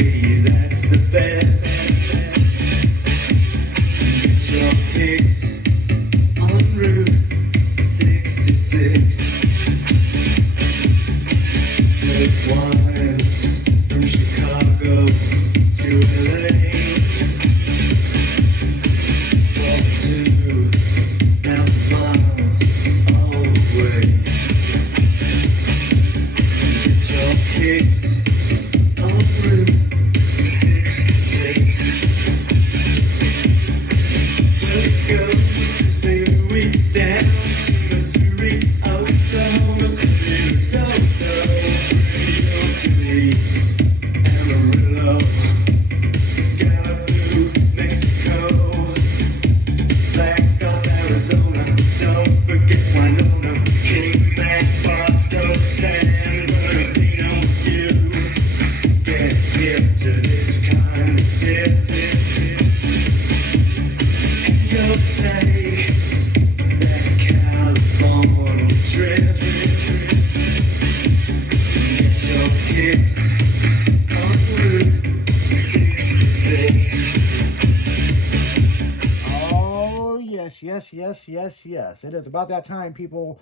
agree that's the best. Get your kicks on Route 66. With wines from Chicago to LA. Walk 2,000 miles all the way. Get your kicks on Route 66. Well, it goes to St. Louis down to Missouri, Oklahoma City, so pretty City, Amarillo, Gallup, Mexico, Flagstaff, Arizona, don't forget Winona, Kingman, Boston, San Bernardino. You get hip to this kind of tip, and go take that California trip. Get your kicks on Route 66. Oh, yes, yes, yes, yes, yes. It is about that time, people.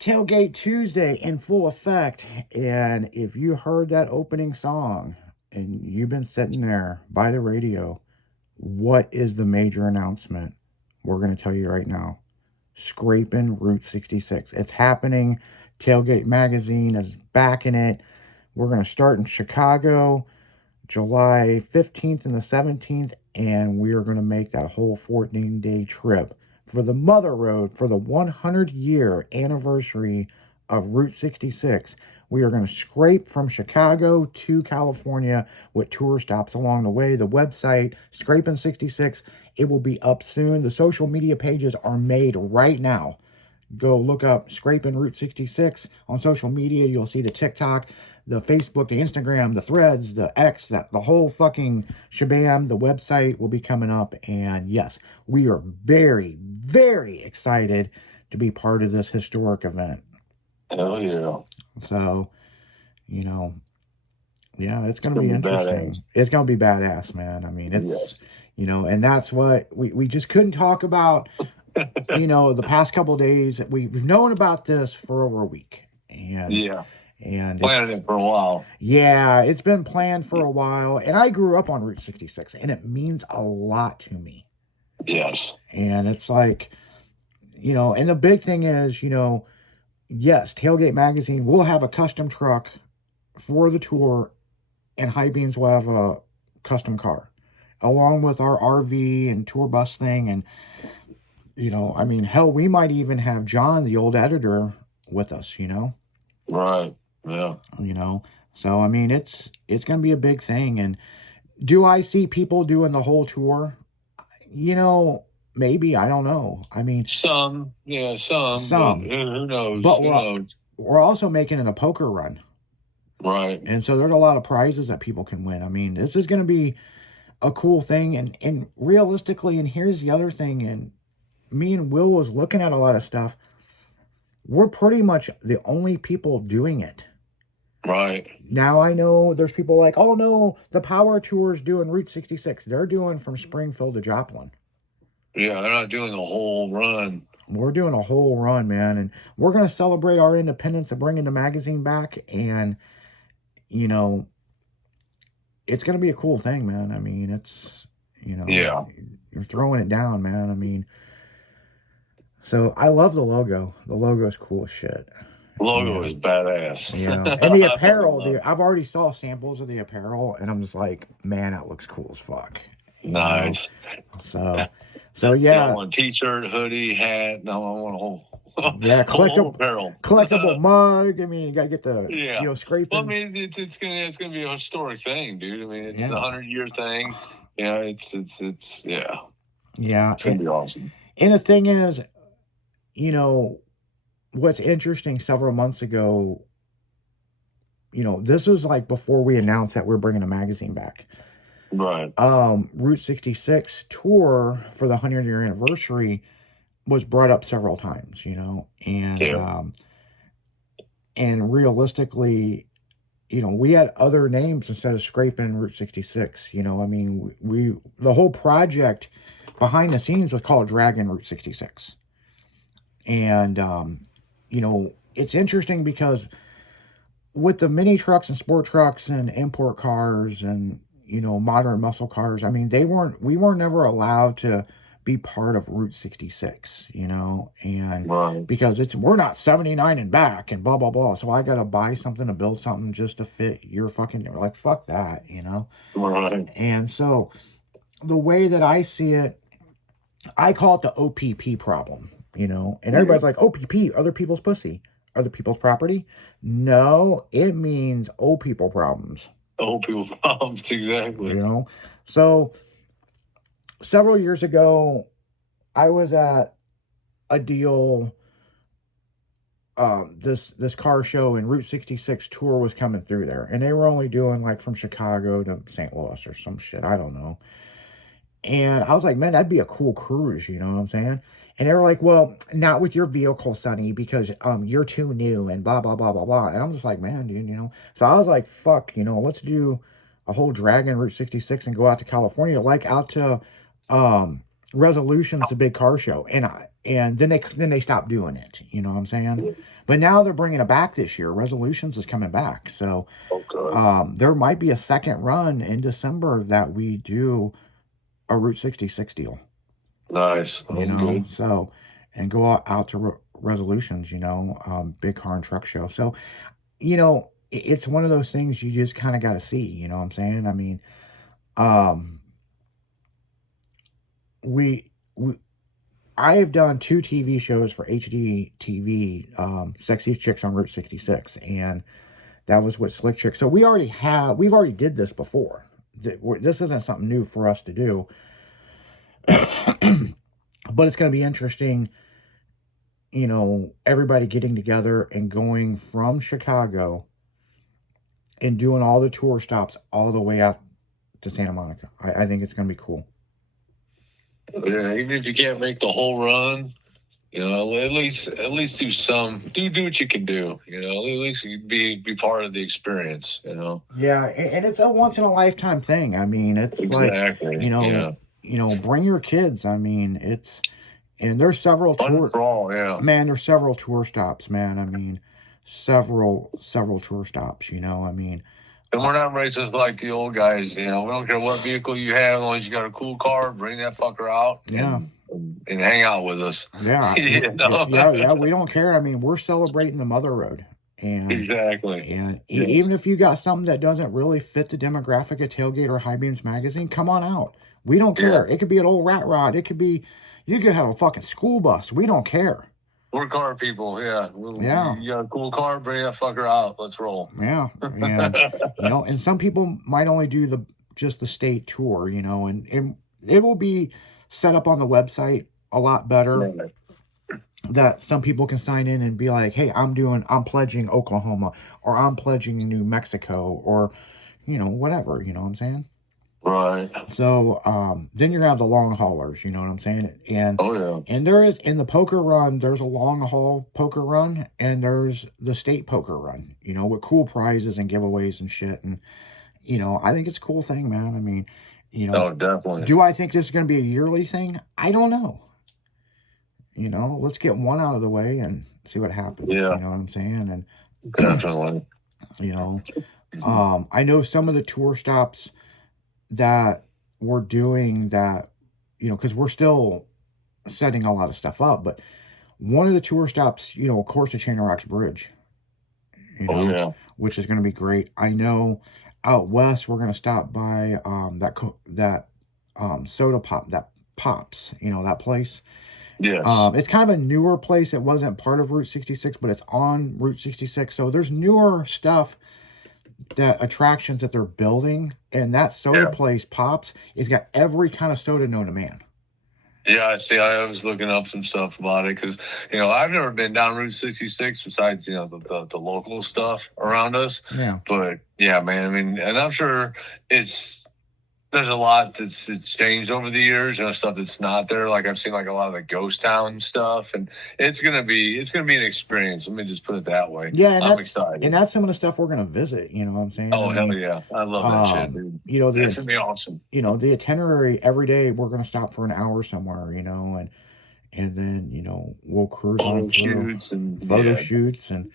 Tailgate Tuesday in full effect. And if you heard that opening song and you've been sitting there by the radio, what is the major announcement? We're going to tell you right now. Scraping Route 66. It's happening. Tailgate Magazine is backing it. We're going to start in Chicago, July 15th and the 17th, and we are going to make that whole 14-day trip for the Mother Road for the 100-year anniversary of Route 66. We are going to scrape from Chicago to California with tour stops along the way. The website, Scraping 66, it will be up soon. The social media pages are made right now. Go look up Scraping Route 66 on social media. You'll see the TikTok, the Facebook, the Instagram, the Threads, the X, the whole fucking shabam. The website will be coming up. And yes, we are very, very excited to be part of this historic event. Hell yeah. So, you know, yeah, it's going to be interesting. Badass. It's going to be badass, man. I mean, it's, Yes. you know, and that's what we just couldn't talk about. You know, the past couple of days, we've known about this for over a week. And Yeah. And Planned it for a while. Yeah, it's been planned for a while. And I grew up on Route 66, and it means a lot to me. Yes. And it's like, you know, and the big thing is, you know, yes, Tailgate Magazine will have a custom truck for the tour, and High Beams will have a custom car, along with our RV and tour bus thing. And, you know, I mean, hell, we might even have John, the old editor, with us, you know? Right. Yeah. You know? So, I mean, it's going to be a big thing. And do I see people doing the whole tour? You know, maybe. I don't know. I mean... Some. But who knows? But we're also making it a poker run. Right. And so there's a lot of prizes that people can win. I mean, this is going to be a cool thing. And realistically, and here's the other thing, and me and Will was looking at a lot of stuff. We're pretty much the only people doing it. Right. Now I know there's people like, oh no, the Power Tour's doing Route 66. They're doing from Springfield to Joplin. Yeah, they're not doing the whole run. We're doing a whole run, man. And we're going to celebrate our independence and bringing the magazine back. And, you know, it's going to be a cool thing, man. I mean, it's, you know, yeah, you're throwing it down, man. I mean, so I love the logo. The logo is cool as shit. The logo is badass. You know, and the apparel, I've already saw samples of the apparel, and I'm just like, man, that looks cool as fuck. Nice. So yeah. I want a t-shirt, hoodie, hat. No, I want a whole. Yeah, whole apparel. Collectible mug. I mean, you gotta get the you know, scraping. Well, I mean, it's gonna be a historic thing, dude. I mean, it's a 100-year thing. You know, it's yeah. It's gonna be awesome. And the thing is, you know, what's interesting, several months ago, you know, this was like before we announced that we're bringing a magazine back. Right. Route 66 tour for the 100-year anniversary was brought up several times, you know, and realistically, we had other names instead of scraping Route 66. I mean, we the whole project behind the scenes was called Dragon Route 66. And, it's interesting because with the mini trucks and sport trucks and import cars and, modern muscle cars, I mean, we were never allowed to be part of Route 66, and Right. because we're not 79 and back and blah, blah, blah. So I got to buy something to build something just to fit your fucking, like, fuck that, Right. And so the way that I see it, I call it the OPP problem, and everybody's like, OPP, other people's pussy, other people's property. No, it means old people problems. Old people problems, exactly. So several years ago, I was at a deal. This car show, and Route 66 tour was coming through there, and they were only doing like from Chicago to St. Louis or some shit. I don't know. And I was like, man, that'd be a cool cruise, you know what I'm saying? And they were like, well, not with your vehicle, Sonny, because you're too new and blah, blah, blah, blah, blah. And I'm just like, man, dude, So I was like, fuck, let's do a whole Dragon Route 66 and go out to California, like out to Resolution's a big car show. And then they stopped doing it, you know what I'm saying? But now they're bringing it back this year. Resolutions is coming back. So there might be a second run in December that we do a Route 66 deal. Nice. Good. So, and go out to Resolutions, big car and truck show. So, it's one of those things you just kind of got to see, you know what I'm saying? I mean, I have done 2 TV shows for HD TV, Sexiest Chicks on Route 66, and that was with Slick Chick. So we've already did this before. This isn't something new for us to do. But it's going to be interesting, everybody getting together and going from Chicago and doing all the tour stops all the way out to Santa Monica. I think it's going to be cool. Yeah, even if you can't make the whole run, at least do what you can do. At least be part of the experience. Yeah, and it's a once in a lifetime thing. I mean, it's exactly. Bring your kids. I mean, and there's several tour. For all, yeah. Man, there's several tour stops. Man, I mean, several tour stops. I mean. And we're not racist like the old guys. We don't care what vehicle you have, as long as you got a cool car. Bring that fucker out. Yeah. And hang out with us. Yeah. Yeah. We don't care. I mean, we're celebrating the Mother Road. And exactly. And even if you got something that doesn't really fit the demographic of Tailgate or High Beams Magazine, come on out. We don't care. Yeah. It could be an old rat rod. It could be, you could have a fucking school bus. We don't care. We're car people, yeah. Yeah. You got a cool car, bring that fucker out. Let's roll. Yeah. And, and some people might only do just the state tour, and it will be set up on the website a lot better. Yeah. That some people can sign in and be like, hey, I'm pledging Oklahoma, or I'm pledging New Mexico, or, whatever, you know what I'm saying? Right. So then you're gonna have the long haulers, you know what I'm saying? And and there is, in the poker run, there's a long haul poker run, and there's the state poker run, with cool prizes and giveaways and shit. And I think it's a cool thing, man. I mean, definitely. Do I think this is gonna be a yearly thing? I don't know. Let's get one out of the way and see what happens. Yeah. You know what I'm saying? And definitely. I know some of the tour stops that we're doing that, because we're still setting a lot of stuff up, but one of the tour stops, of course, the Chain of Rocks Bridge, which is going to be great. I know out west, we're going to stop by that soda pop, that Pops, that place. Yes. It's kind of a newer place. It wasn't part of Route 66, but it's on Route 66. So there's newer stuff, that attractions that they're building, and that soda place, Pops, it's got every kind of soda known to man. Yeah, I see. I was looking up some stuff about it because, I've never been down Route 66 besides, the local stuff around us. Yeah. But, yeah, man, I mean, and I'm sure it's there's a lot it's changed over the years, stuff that's not there. Like I've seen like a lot of the ghost town stuff, and it's gonna be an experience. Let me just put it that way. Yeah, and I'm that's excited. some of the stuff we're gonna visit. You know what I'm saying? I Oh hell mean, yeah, I love that shit, dude. you know That's gonna be awesome. the itinerary every day. We're gonna stop for an hour somewhere. And then we'll cruise on Photo through shoots and photo yeah, shoots and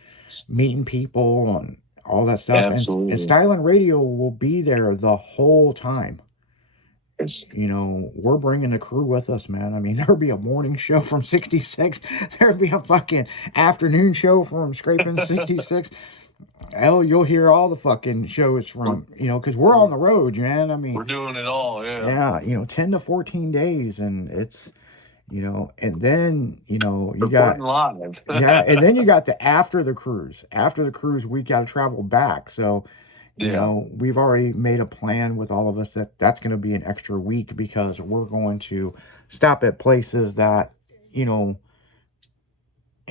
meeting people and all that stuff. And absolutely. Styling Radio will be there the whole time. It's, We're bringing the crew with us, man. I mean, there'll be a morning show from 66. There'll be a fucking afternoon show from Scraping 66. Hell, you'll hear all the fucking shows from, because we're on the road, man. I mean, we're doing it all, yeah. yeah, 10 to 14 days. And it's, and then, you got, Reporting live. yeah, and then you got the after the cruise. After the cruise, we got to travel back. So, Yeah. we've already made a plan with all of us that that's going to be an extra week because we're going to stop at places that, you know,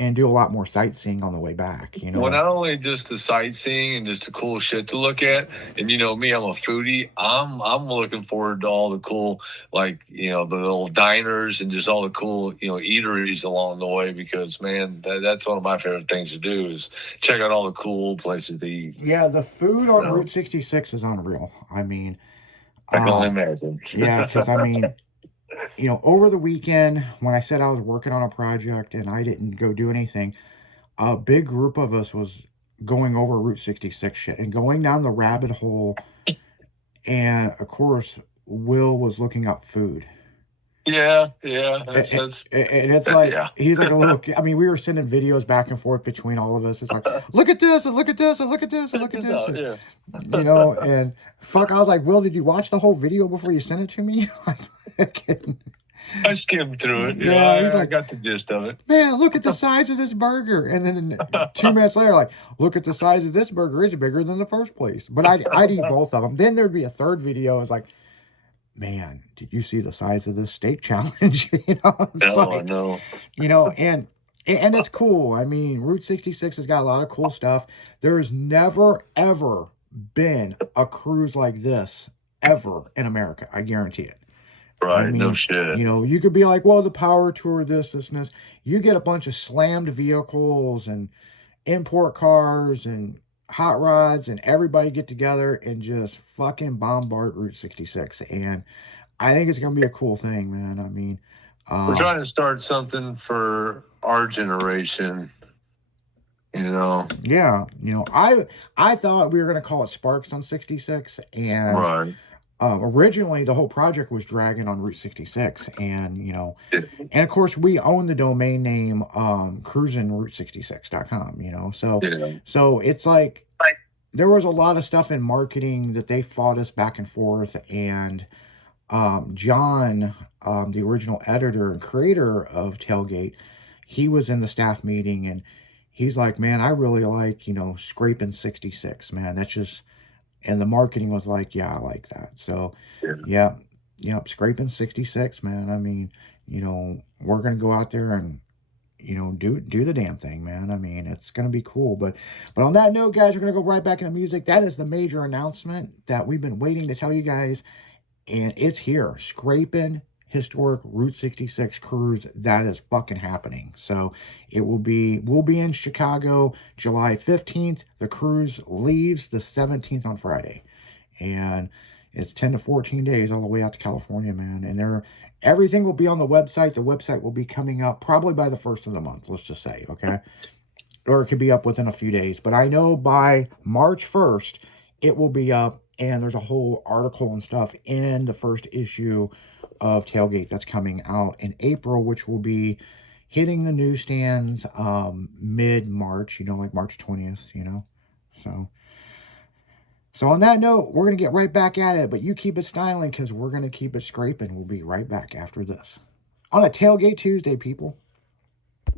and do a lot more sightseeing on the way back, Well, not only just the sightseeing and just the cool shit to look at, and me, I'm a foodie. I'm looking forward to all the cool, like the little diners and just all the cool eateries along the way, because man, that's one of my favorite things to do is check out all the cool places to eat. Yeah, the food on Route 66 is unreal. I mean, I can only imagine. yeah, because I mean, over the weekend when I said I was working on a project and I didn't go do anything, a big group of us was going over Route 66 shit and going down the rabbit hole. And of course, Will was looking up food. Yeah, And it's like, yeah. he's like a little kid. I mean, we were sending videos back and forth between all of us. It's like, look at this and look at this and look at this and look at this. And, Yeah. and fuck, I was like, Will, did you watch the whole video before you sent it to me? I skimmed through it. Yeah, he's I like, got the gist of it. man, look at the size of this burger. And then 2 minutes later, like, look at the size of this burger. It's bigger than the first place. But I'd eat both of them. Then there'd be a third video. It's like, man, did you see the size of this steak challenge? I know. And it's cool. I mean, Route 66 has got a lot of cool stuff. There's never, ever been a cruise like this ever in America. I guarantee it. Right, I mean, no shit. You could be like, well, the power tour, this, and this. You get a bunch of slammed vehicles and import cars and hot rods and everybody get together and just fucking bombard Route 66. And I think it's going to be a cool thing, man. I mean, we're trying to start something for our generation, Yeah, I thought we were going to call it Sparks on 66. And right. Originally, the whole project was dragging on Route 66. And, and of course, we own the domain name cruisingroute66.com, so it's like there was a lot of stuff in marketing that they fought us back and forth. And John, the original editor and creator of Tailgate, he was in the staff meeting and he's like, man, I really like, Scraping 66, man. That's just, and the marketing was like, yeah, I like that. So, yeah, Scraping 66, man. I mean, we're going to go out there and, do the damn thing, man. I mean, it's going to be cool. But on that note, guys, we're going to go right back into music. That is the major announcement that we've been waiting to tell you guys. And it's here. Scraping historic Route 66 cruise. That is fucking happening. So we'll be in Chicago July 15th. The cruise leaves the 17th on Friday. And it's 10 to 14 days all the way out to California, man. And everything will be on the website. The website will be coming up probably by the 1st of the month, let's just say, okay? Or it could be up within a few days. But I know by March 1st, it will be up. And there's a whole article and stuff in the first issue of Tailgate that's coming out in April, which will be hitting the newsstands mid-March, like March 20th, So on that note, we're going to get right back at it, but you keep it styling because we're going to keep it scraping. We'll be right back after this on a Tailgate Tuesday, people.